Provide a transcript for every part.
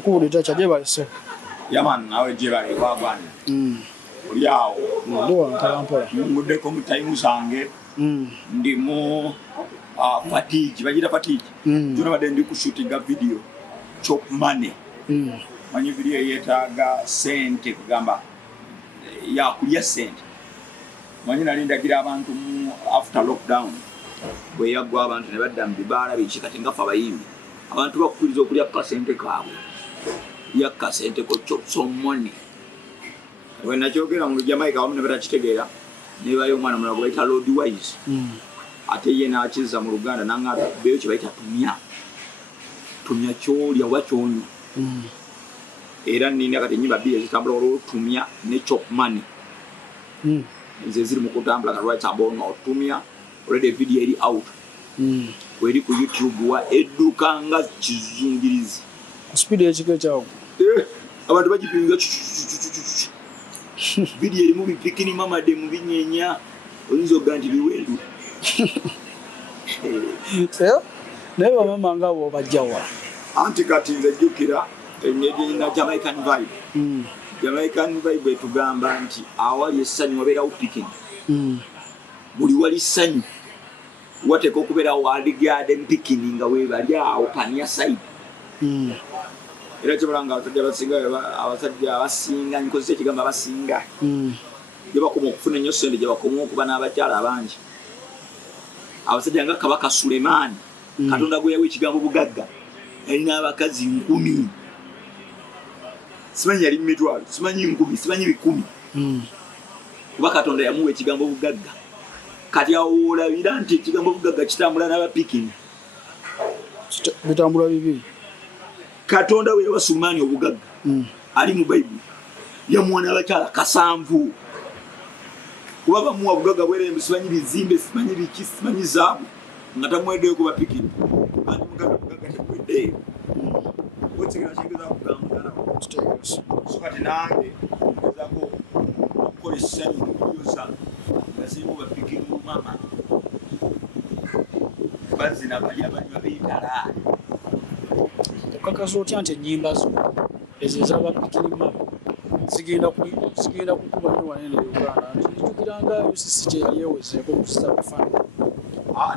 mukuru Detacha Gyabadde. Yaman nawe Gyabadde wagwana. Uliao. Ndo nkalampola. Ngudeko mu time zange. Ndimo fatigue, bagira fatigue. Tuna bade ndi kushootinga video. Chop money. Manyi video yetaga sente kugamba ya kulya sente. Manyi nalindagira abantu after lockdown. Bwe yagwa abantu ne badda mu bibala bikikati ngafa bayimbi. Abantu bakukiriza okulya kasente kaabwe. Ya kasente ko chop some money. When I joke around with Jamaica, I'm never kitegeera. Never young man amala bayita Lord Wise. Ate ye n'akiza mu Luganda nanga beyo kye bayita tumya. Tumya kyolya wakyonywa. Era nina kati nyimba bbiri ezitambula olwo tumya ne chop money. Nze ziri mu kutambula ka right about no tumya. Already video eri out. Weri ku YouTube wa eduka nga kizungirizi. Speed ekiko kyawo. Abantu bagipinga video eri mu bipikini mama de mu binyenya oyinza ganti biwendu. Naye mama ngabo bajjawa. Anti kati nze jukira na Jamaican vibe. Jamaican vibe etugamba nti awali essanyu wabeera upikini. Buli wali essanyu wateka okubeera wali garden picking nga webali awo pania side. Era kibulanga abasajja abasinga nkozesa ekigamba abasinga. Gye bakoma okufuna ennyo ssente gye bakoma okuba n'abakyala abangi. Abasajja nga Kabaka Sulemani Katonda gwe yawa ekigambo bugagga yalina abakazi 10,000. Simanyi yali mitwalo, simanyi 10,000, simanyi 10,000. Kuba Katonda yamuwa ekigambo bugagga. Kati awo olabira nti ekigambo bugagga kitambula n'abapikini. Bitambula bibiri. Katonda we yawa Sulemani obugagga. Ali mu Bayibuli. Yamuwa n'abakyala 7. Kuba bamuwa bugagga bwerembe simanyi bizimbe, simanyi biki, simanyi zaabu. Nga tamweddeyo ku bapikini. Ani mugagga bugagga temweddeyo. Otegera kingeza kugamba tutegeeza. So kati nange ngezaako okukola essanyu n'okuyuza nga zirimu bapikini mama. Bazina bali abanywa b'entala. Okakaza otya nti ennyimba zo ezo ez'abapikini mama zigenda kukuba nnyo wanene Uganda. Njukiranga UCC kye yali ewezeeko kusisa kufaanana.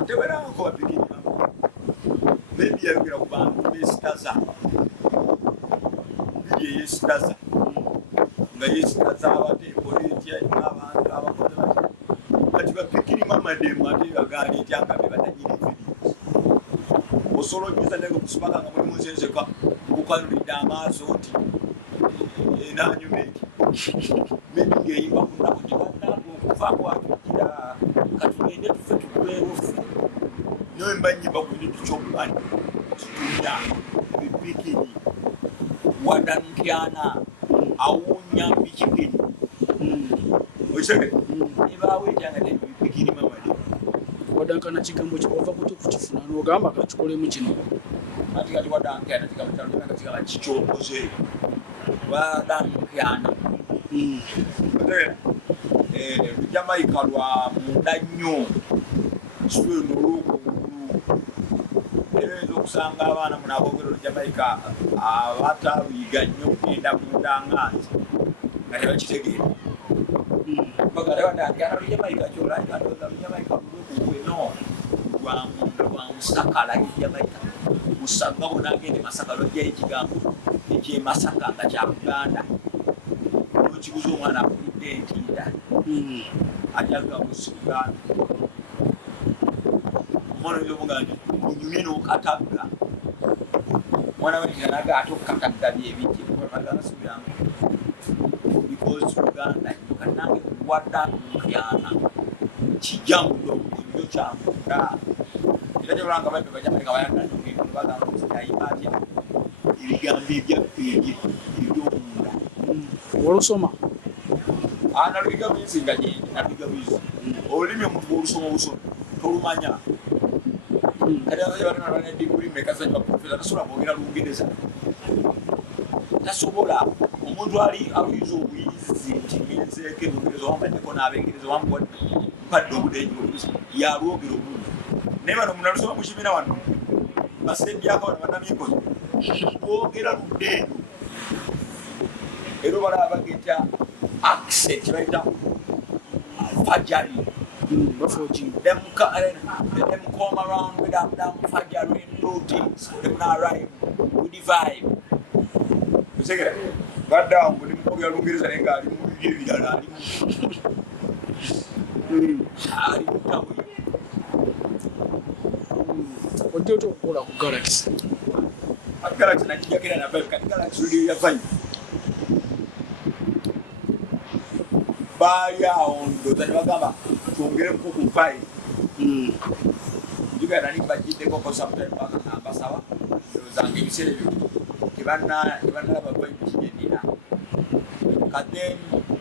Tewerangako bapikini mama. Maybe yayogera ku bantu beesitaza. Bidi yeesitaza. Nga yeesitaza abateekole etya abantu abakoze batya. Kati bapikini mama demu ate bagaana etya nga be batanyira videos. Osobola okugeza naye okusumaka nga mulimu nsenseka okukalulidde amaaso nti enanyuma eki. Maybe ng'eyimba ku nnako gyebannaako okuvaako atugira katugende tufe tukubeewo ffe. Naye mba nnyimba ku bintu ky'okumani tutumya bipikini wadantyana awunya bikikini. Okitegere? Nebaawo ekyanga ne bipikini mamali. Wadankana kigambo kikova kutukifuna n'ogamba kakikolemu kino. Ati kati wadankana kigambo kyalugana kigamba kikyokoze. Wadankana. Okitegere? Jamaica lwa munda nnyo. Kiswe n'olwokungulu. Era okusanga abaana munaboogero Jamaica abatabiyiga nnyo okugenda munda nganzi nga tebakitegeera. Bagalawadakana Jamaica kyolanga ndoza Jamaica lulwokugulu no lwa musakala Jamaica. Musanga bonagende Masaka lwajjayo ekigambo ekyemasaka nga kya Buganda. N'okiguza omwana akulidde entiida. Ajaga Buganda. Mwana w'omuga nti unyumye n'okatagga. Mwana we naga atokatagga byebiki kubagana subyangu. Because Uganda kanange wada kyana. Kijambo ebyo kyamunda. Era kyolanga babe bajamaica bayanda n'okintu bagamba nti ibigambo ebyappeeje ebyomunda. Olusoma? Nalubiga bizinga nyingi, nalubiga bizinga. Olulimi omuntu olusoma busoma tolumanya. Kati abazadde balina ne diguli mekasa kwa profesa tasobola kwogera Lungereza. Tasobola omuntu ali abuyiza obuyizi nti nzeeko Lungereza wambaddeko n'Abengereza wampadde obudenyi yalwogera obulungi. Naye bano munalusoma mu kibiina wano basembyako bano bannamikozi bwogera ludde era balaba bageta accent bayita fajari. Them come around with them fajari routines. Them not right with the vibe. You see that? God down with them bwogera Lungereza nenga ali mu bibye birala ali mu tawe. Ojjo okukola ku Galaxy. Galaxy nakijjakira na vibe kati Galaxy really ya vibe. Baya ondo tani bagamba tuongere mko ku vibe. Juga nani bajide ko something bakanga sawa. Zange bisere byo. Kibana ba vibe kijendina. But then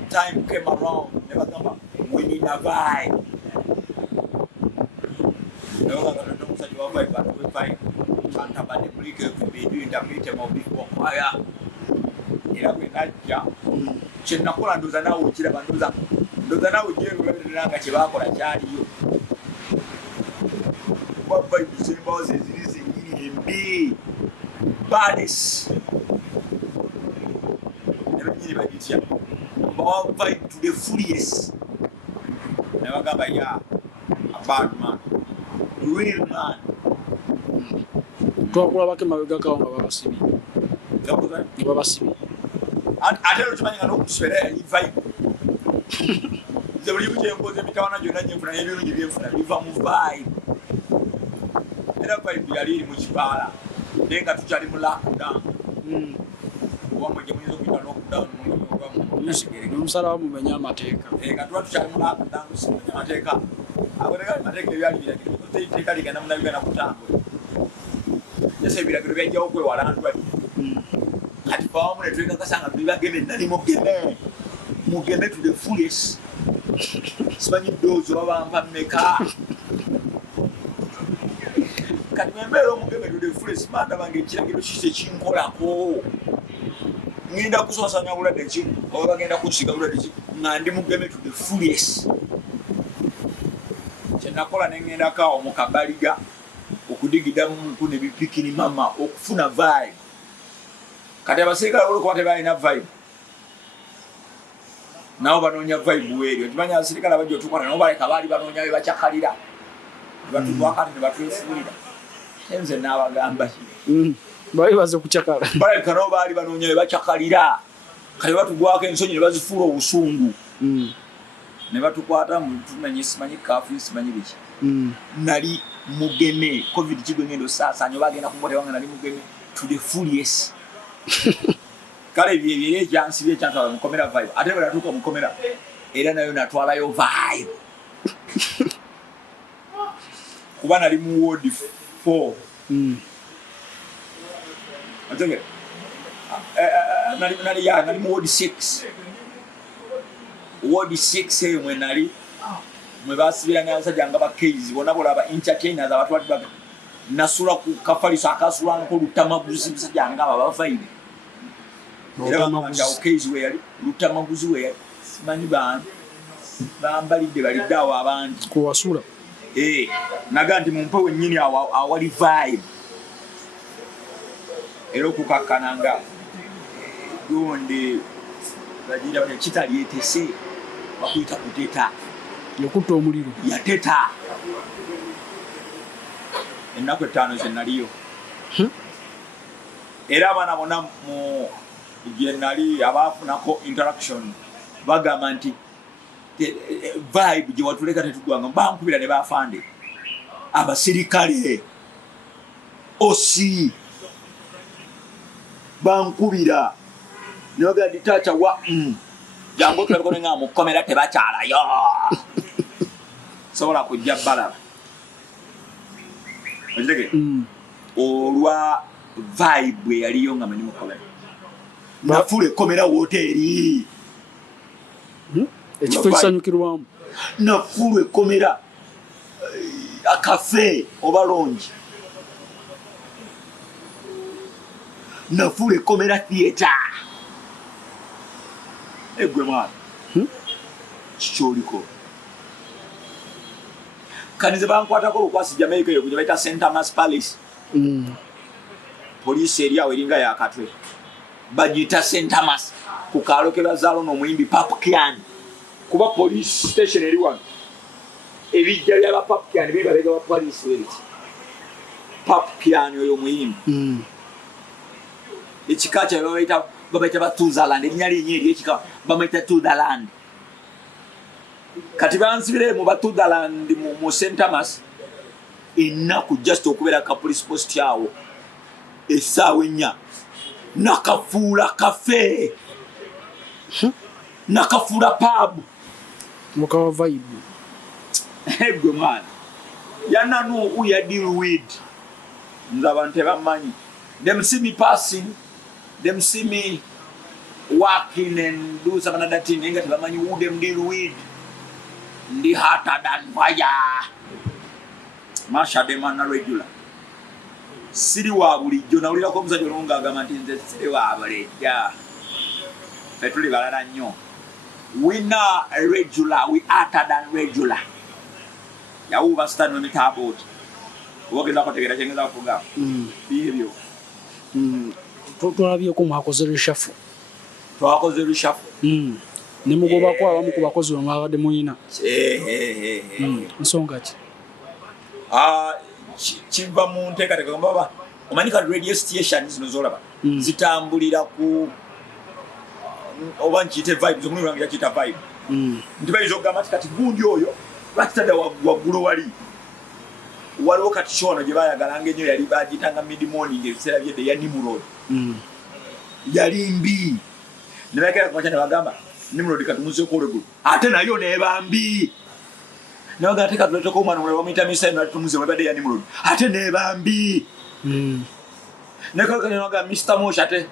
time came around ne bagamba we need a vibe. Antabade mulike kubidu indamite mobiko kwaya era kwenajja kyenakola ndoza nawe kiraba ndoza nawe gyenga kyebakola kyaliyo wabba ibisembawo zeziri zenyini embi badis nebenyini bagitya bawava to the fullest nebagamba ya a bad man real man. Twakula bake mabega kawo nga babasibi. Nga babasibi. Ate lokimanya n'okuswera yi vibe. Nze buli kye mpoze mitawana gyonna gye nfuna ebirungi bye nfuna biva mu vibe. Era vibe yali eri mu kibaala. Naye nga tukyali mu lockdown. Wamwe gye muyinza okuyita lockdown n'omusala mumenya amateeka. Nga tuba tukyali mu lockdown simenya amateeka. Akolera amateeka ebyali biragiro. Teeka ligenda munabigana kutambula. Yase biragiro byajjawo kwewala ndwadde. Kati bawamu ne twekakasanga bibageme nali mugeme to the fullest. Simanyi ddoozi babampa mmeka. Kati mwembeera omugeme to the fullest manda bange ekiragiro kiki tekinkolako. Ngenda kusosanya bulwadde ki oba bagenda kunsiga bulwadde ki nga ndi mugeme to the fullest. Kyenakola ne ngenda kawo mu kabaliga okudigida mu ne bipikini mama okufuna vibe. Kati abaserikale olwokuba tebalina vibe nabo banoonya vibe weeryo. Timanya abaserikale abajja otukwata nabo baleka baali banoonya be bakyakalira batugwakati ne batwefuulira. Nze n'abagamba bali baze kukyakala baleka nabo baali banoonya be bakyakalira kati batugwako ensonyi ne bazifuula obusungu ne batukwata tumenye simanyi kafu simanyi biki. Nali mugeme covid kigwengendo saasaanyo bagenda kumotewanga nali mugeme to the fullest. Kale bye ekyansi bye kyantwala mukomera vibe ate bwe natuuka mukomera era nayo natwalayo vibe kuba nali mu ward 4 atenge nali mu ward 6 mwe nali mwe basibira n'abasajja nga bakeizi bonna bolaba entertainers abatwali baga nasula ku kafaliso akasula nko lutamaguzi musajja nga babafaire era bamanja okeizi we yali lutamaguzi we yali simanyi bambalidde balidde awo abandi kuwasula naga nti mumpe wennyini awali vibe era okukakkananga gundi bagira kitali etese bakuyita kuteta yakutta omuliro yateta ennaku 5 zenaliyo era abaana bonna mu gye nali abaafunako interaction bagamba nti vibe gye watuleka tetugwanga bankubira ne bafande abasirikale osi bankubira ne bagamba Detacha wa jangu tulabiko nga mukomera tebakyalayo sobola kujja balaba ojege olwa vibe yaliyo nga mani mukomera nafule komera hoteli ekifo kisanyukirwamu nafule komera akafe oba longi nafule komera theater egwe mwana kikyoliko kanize bankwatako olukwasi Jamaica eyo kujya baita St. Thomas Palace police eri awo eringa yakatwe bagita Sentamas ku kaalo ke bazaalo n'omuyimbi Papkian kuba police station eri wano ebijja byaba Papkian bibabega wa police weriti Papkian oyo muyimbi ekika kya babaita Batuzaland erinnya linnya eri ekika babaita Tudaland kati bansibire mu Batudaland mu Sentamas ennaku just okubeera ka police post yawo essaawa 4 nakafuula kafe nakafuula pub mukawa vibe gwe mwana yananu uya deal with abantu tebamanyi them see me passing them see me working and do some other thing nga tebamanyi who them deal with ndi hotter than fire masha de man regular siri wa bulijjo nawulira ko omusajja olunga agamba nti nze siri wa bulijjo fetuli balala nnyo we not regular we hotter than regular yawuba stand on the tabot wogeza kotegera kyengeza kufuga bibyo tulabye ko mwakoze reshafu twakoze reshafu ne mugoba kwa abamu ku bakozi bamabadde muyina nsonga ki kiva mu nteekateeka gamba omanika radio station zino zolaba zitambulira ku oba nkiyite vibes omuli wange yakiyita vibe nti bayinza okugamba nti kati gundi oyo lwakitadde waggulu waliwo kati kyono gye bayagalanga ennyo yali bagitanga mid morning ebiseera byedde ya Nimrod yali mbi ne bayekera kumakya ne bagamba Nimrod kati muzeeko olwegulu ate nayo neeba mbi naga teka tuleteko omwana mulala bamuyita Misayi natumuze mwebadde ya Nimrod ate neeba mbi naga Mr. Mosh ate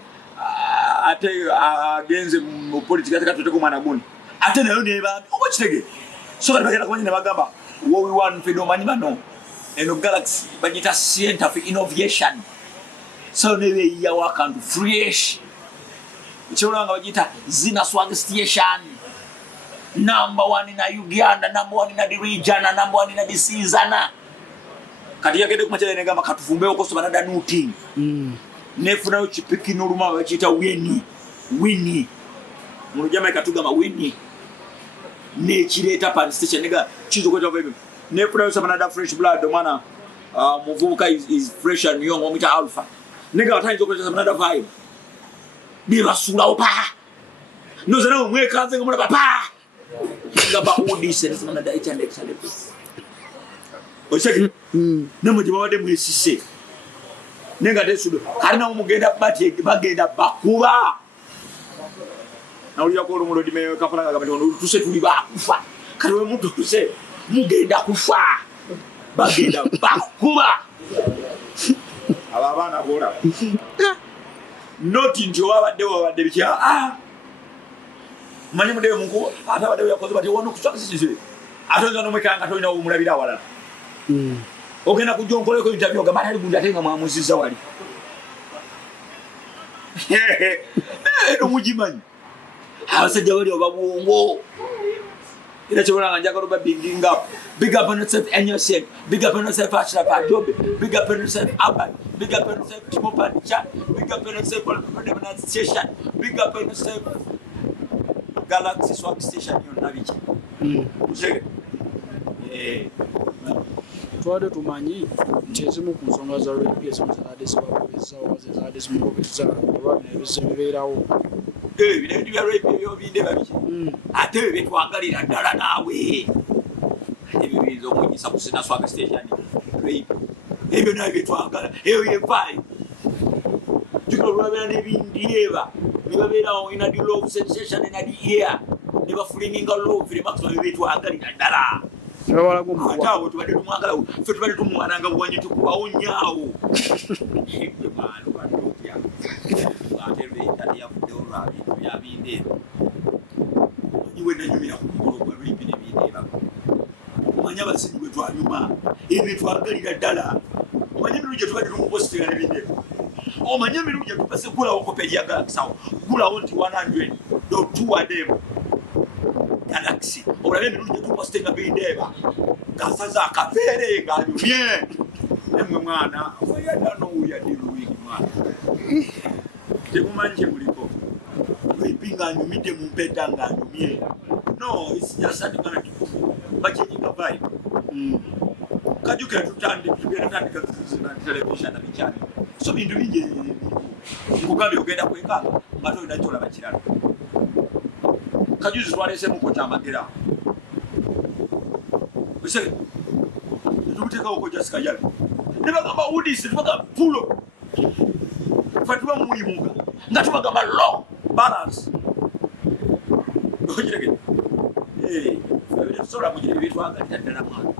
agenze mu politika teka tuleteko omwana gundi ate nayo neeba mbi oba kitege so kati bagenda kumanya ne bagamba what we want for omanyi bano eno galaxy bagita center for innovation so nebe ya wakantu fresh ekyolanga bagita zina swag station number 1 in Uganda, number 1 in the region, number 1 in the season. Kati yagende kumachele negamba katufumbe okoso banada new team. Nefuna uchipiki nuruma wachita wini. Munu jama katugama wini. Ne chileta pan station nega chizo kwa vibe. Nefuna usa banada fresh blood mana muvuka is fresh and young wamita alpha. Nega watanjo kwa banada vibe. Biba sura opa. Nozana umweka zenga mwana papa. Ngaba udise nsimana da ichande chale. Oshaki namo jibawade mwesise. Nenga desudo karina umugenda bati bagenda bakuba. Na uliya ko rumo dime kafala ngaba ndono tuse tuli bakufa. Kari we muntu tuse mugenda kufa. Bagenda bakuba. Ababana bora. Noti njo wabade bikia manyi mudewe mungu ata badewe yakoze bati wono kuchaka sisi atonza no mwekanga toina umulabira walala ogenda kujonkoleko interview gamba ali gunda tenga mwamuziza wali eno mujimanyi abasajja wali obabungo ina chobora nganja ko big up on yourself and yourself big up on yourself Ashraf Adobe big up on yourself Abba big up on yourself Timopa Chat big up on yourself Pronunciation big up on yourself Galaxy Swag Station yonna biki ujege twade tumanyi nti ezimu ku nsonga za repeats muzadde zibabeza wazizadde zimugobeza oba bibeerawo bino bya repeat binde babiki ate betwagalira ddala naawe ebyo bizo okunyisa ku Sina Swag Station ebyo naye betwagala eyo yefayi tukolo lwabera nebindieba nibabeerawo ina di love sensation ina di ear niba fliminga love le maximum betwagalira ddala atawo tubadde tumwagala ffe tubadde tumwananga buwanyi tukubawo nyaawo ebyo badokya ate beetali yafudde olwabintu byabinde iwe nanyumira ku mukolo gwa lwimpi nebindeeba omanya abasinyi bwe twanyuma ebyo twagalira ddala omanya emirundi gye tubadde tumupositira nebindeeba omanya emirundi gye tupase gulawo kopeji ya Galaxy gulawo nti 100 do 2 adem Galaxy olabe emirundi gye tupasite nga bindeeba gasaza akapeere nga bien Emwe mwana oyada no uyadiruwi mwana temumanyi muliko ipinga nyumide mumpeta nga nyumye no it's just that kind of bachenga vibe kajuke tutandika na television na bichani so bintu bije kugambe ogenda kwekanga ngato ndachola bachirana kajuzi twalese muko chamagera bise tubuteka uko Jessica yale nebagamba udisi tubagamba pulo fatuba muyimuga ngatubagamba low balance ojirege sora mujire bitwanga tandana mwana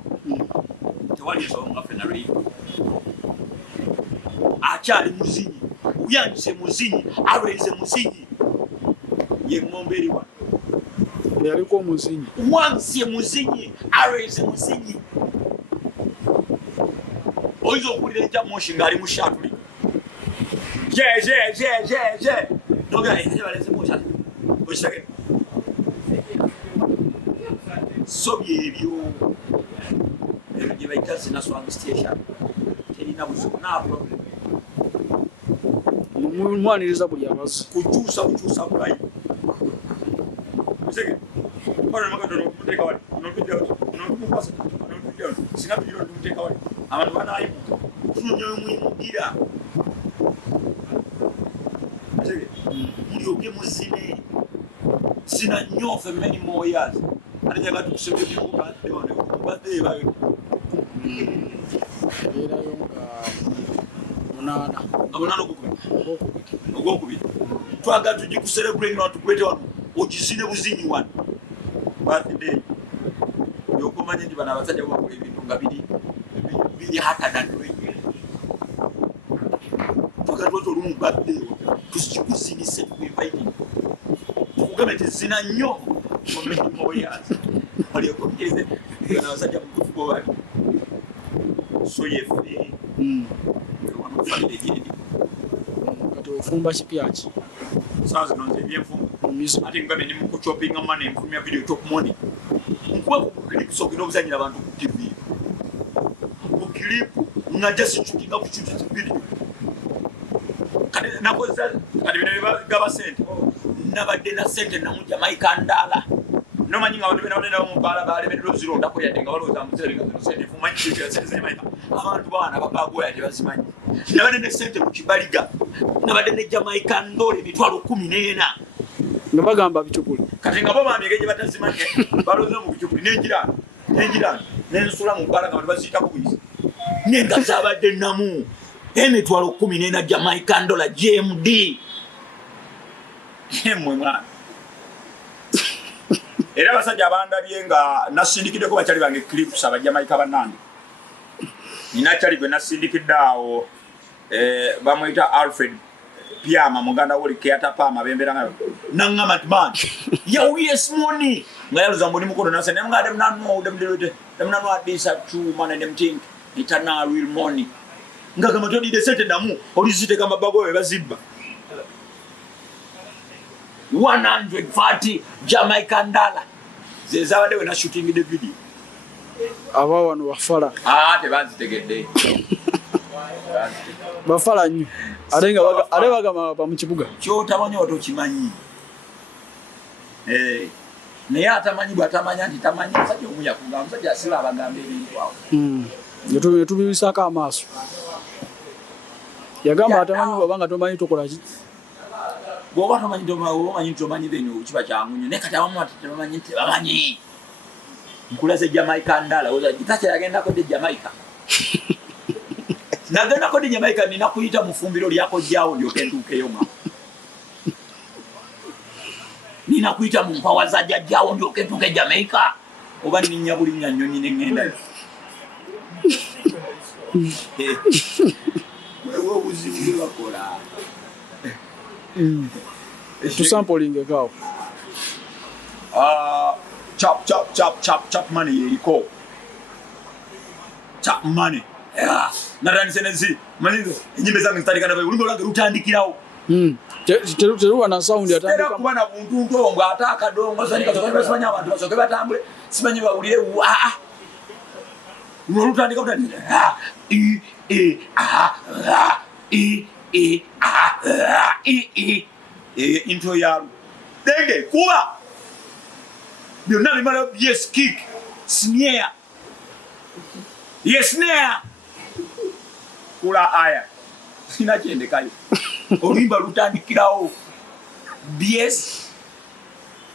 tewali songa fenari achali muzinyi uyanze muzinyi areze muzinyi ye ngomberi wa yaliko muzinyi wansi muzinyi areze muzinyi oizo kulirenja moshi ngari mushatuli je noga ese balese moshi oshake sobi ebyo ebyo baitazi na swang station kelina buzuku na problem mwaniriza buli abazi kuchusa bulai oseke bana makadoro kuteka wali unopasa sina bidiro kuteka wali abantu bana ayi tunyo muyimugira oseke mulioke muzine sina nyofe many more years anajaga tukusebe kuba dewane birthday bayo era yonga munana okukubiri twaga tujja ku celebrate na tukulete wano ogizine buzinyi wano birthday yokomanye ndi bana basajja bakole ebintu nga biri hata dandwe twaga olumu birthday tusikuzini ku invite tukugamete zina nnyo moyazi waliokomkirize bana basajja mukufuko bali so yefe wano family gidi fumba chipiachi sasa nonze byemfumba ati ngabe ni muko shopping amane mfumya video top money mkuwa clip so kinobuzanyira abantu ku TV ku clip ngaje sichukinga ku chuti video kade nakoza kade bino gaba sente nabadde na sente na mu Jamaica ndala no manyinga abantu bena mu bala bale beno zero ndako yadenga baloza muzere nga sente fumanyi chitu ya sente Jamaica abantu bana babagoya je bazimanyi nabadde ne sente ku kibaliga nabadde ne Jamaica ndole mitwalo 14 ngabagamba bichukuli kati ngabo bamyegeje batazimanye baloza mu bichukuli nenjira nensula mu bala nga abantu bazita ku buyisi nenga zabadde namu emitwalo 14 Jamaica ndola GMD hemwe mwana era basajja abandabye nga nasindikideko bachali bange clips aba Jamaica banandi nina chali gwe nasindikidde awo bamwita Alfred Piama muganda woli keata pama bembera ngayo nangama man ya yes money ngayo zamboni mukono nase nemngade mnano demdelete demnano adisa tu man dem think eternal real money ngakama todi de sente damu olizite kama bagowe bazibba 140 Jamaican dollar zezabade we na shooting the video aba wano bafala te banzitegedde bafala nnyo alenga ba mu kibuga kyotamanyi oto kimanyi naye atamanyi bwatamanya nti tamanyi musajja omuya kuga musajja asira abagamba ebintu awo yetubibisako amaaso yagamba atamanyi bwabanga tomanyi tokola ki bwoba tomanyi bino kiba kyangunyo naye kati abamu tebamanyi tebamanyi nkulaze Jamaica ndala oza Detacha yagendako de Jamaica nagendako de Jamaica nina kuyita mufumbiro lyako jyawo ndyokentuukeyo nga nina kuyita mu mpawa za jjajjawo ndyokentuuke Jamaica oba ninnya bulinnya nnyonyi neŋŋenda wewe obuzibu bwe bakola tusampling kao chop money yeriko chop money narani senezi manizo nyimbe zangu zitandika na ulungo lange rutandikirawo teruwa na sound yatandika kuba na buntu ngo ataka dongo sanika soka basanya abantu basoke batambule simanyi bawulire wa rutandika utandika intro yalo denge kuba byonna bimala yes kick snare yes snare kula aya sina kyendekayo oluyimba lutandikirawo BS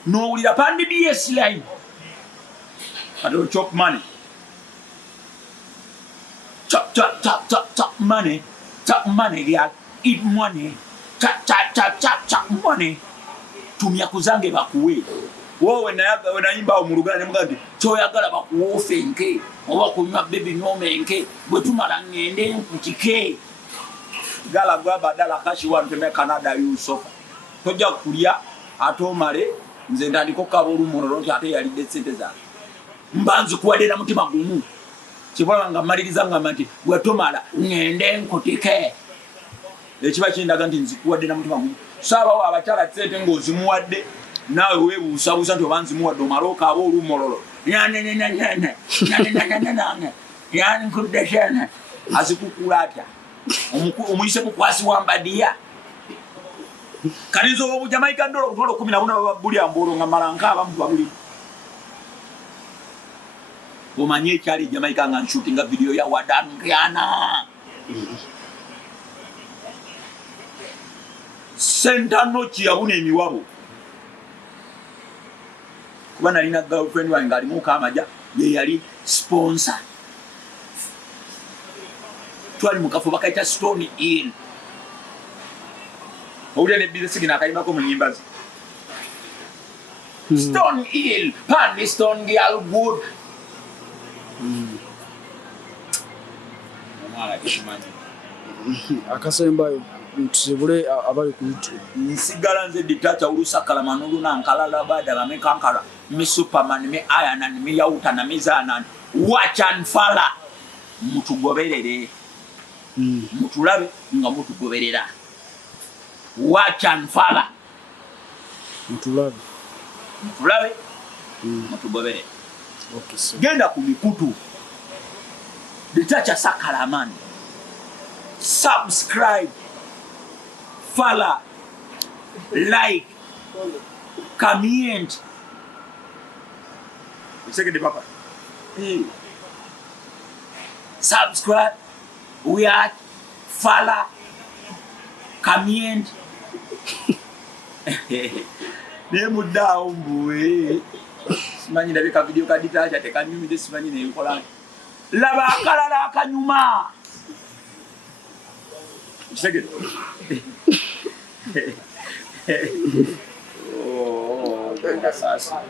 n'owulira pandi BS line kati chop money chop money girl eat money chop money tumya kuzange bakuwe wowe nayimba omulugala nemugandi kyoyagala bakuwe ofenke oba kunywa Bibi nomenke bwe tumala ngende nkukike gala Gyabadde kashi wanu teme Canada yusofa tojja kulya atomale nze ndandiko kabulu monoro nti ate yalidde sente zange mbanzi kuwadera mutima gumu kibola nga maliriza nga nti bwe tumala ngende nkukike ekiba kindaga nti nzikuwadde na mutima gumu saba wa abakyala sente ng'ozimuwadde nawe weebuusabuusa nti oba nzimuwadde omalooka aba olumololo yani nkudeshene azikukula atya omuyise mukwasi wa mbadiya kanizo obujamaika dola okutwala 14 babuli ambolo nga malanka abamu babuli omanye ekyali jamaika nga nshootinga video ya wadangiana sentano kiyabuna emiwabo kuba nalina girlfriend wange alimu kamaja ye yali sponsor twali mukafo bakaita Stone Hill owulira ne business gina akayimbako mu nyimbazi Stone Hill Pandy Stone girl good mwana kishimanyi akasembayo ntibule abali ku YouTube nsigala nze Detacha ulusakala manulu na nkalala badala me kankala me Superman me Iron Man me Yauta na Mizana watch and follow mutugoberere mutulabe nga mutugoberera watch and follow mutulabe mutugoberere okay so genda ku mikutu Detacha sakala man subscribe follow like comment second papa subscribe we are follow comment nemu down boy simanyi ndabika video ka Detacha tekanyumi de simanyi ne nkola laba akalala akanyuma second oh sasa